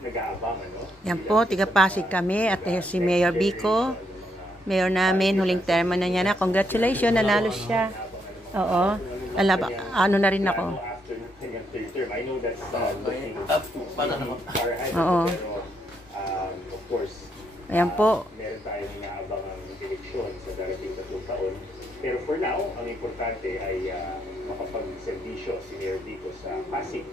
nag-aabang, ano? Yan po, tiga-Pasig kami at si Mayor Vico. Mayor namin, huling termo na niya na. Congratulations, nanalo siya. Oo. Ano na rin ako. After ng kanyang third term, I know that's looking far ahead. Oo. Pero, of course, Ayan po. meron tayong inaabangang eleksyon sa darating 3 taon. Pero for now, ang importante ay makapag-servisyo si Mayor Vico sa Pasig.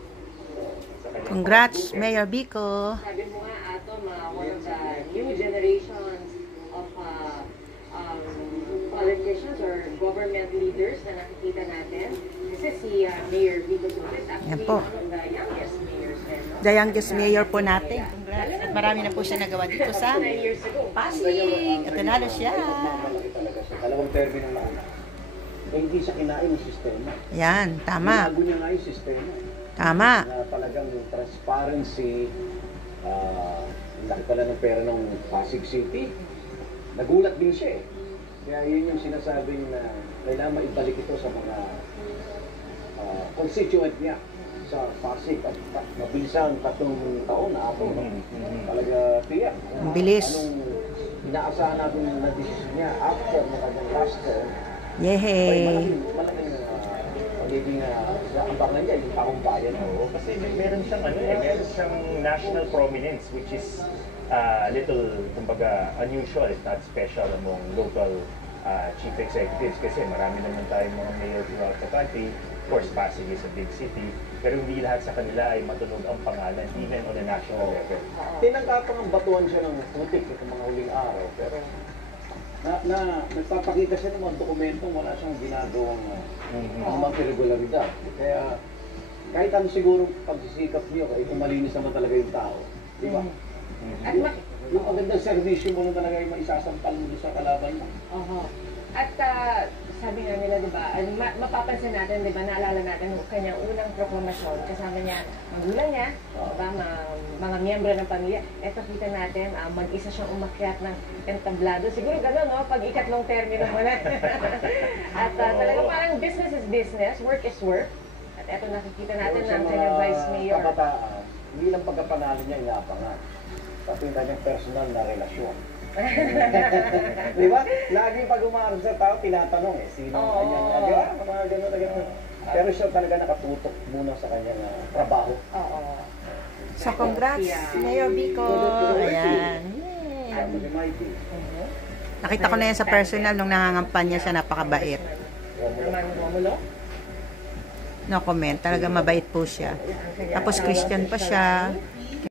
Congrats, Mayor Vico. Sabi mo nga, Atom, one of the new generations of politicians or government leaders na nakikita natin. Kasi si Mayor Vico is actually one of the youngest mayors. The youngest mayor po natin. Congrats. At marami na po siya nagawa dito sa Pasig. At nanalo siya. Dalawang termino na una. Hindi siya kinain yung sistema. Yan, tama. Binago niya nga yung sistema. Tama. Na talagang yung transparency, laki pala ng pera ng Pasig City. Nagulat din siya eh. Kaya yun yung sinasabing na kailangan maibalik ito sa mga constituent niya sa Pasig. At mabilisan 3 taon na ako. Talaga tiyak. Ang bilis. Anong inaasahan natin na decision niya after ng kanyang last term. Yehey. Malaking magiging ambangan niya yung taong bayan. Oo, kasi meron siyang meron siyang national prominence, which is little, kumbaga, unusual, if not special among local chief executives. Kasi marami naman tayong mga mayor throughout the country. Of course, Pasig is a big city, pero hindi lahat sa kanila ay matunog ang pangalan, even on a national level. Tinangkapang batuan siya ng putik itong mga huling araw, pero nagpapakita siya ng mga dokumentong wala siyang ginagawang mga irregularidad. Kaya kahit ano siguro pagsisikap niyo, kahit malinis naman talaga yung tao. Di ba? At yung magandang servisyo mo na talaga yung maisasampal mo sa kalaban mo. At sabi nga nila, di ba, mapapansin natin, di ba, naalala natin yung kanyang unang proklamasyon, kasama niya, magulang niya, diba, mga miyembro ng pamilya. Eto kita natin, mag-isa siyang umakyat ng entablado. Siguro gano'n, no? Pag ikatlong termino mo na. At talaga parang business is business, work is work. At eto nakikita natin ng kanyang vice mayor. Kabataan, hindi lang pagkapanalo niya inapangan. Pati yung kanyang personal na relasyon. Di ba? Lagi pag umarap sa tao, tinatanong sino ang kanyang nagawa, mga gano'n na gano'n. Pero siya talaga nakatutok muna sa kanyang trabaho. So, congrats, Mayor Vico. Ayan. Nakita ko na yan sa personal nung nangangampanya siya, napakabait. No comment, talaga mabait po siya. Tapos Christian pa siya.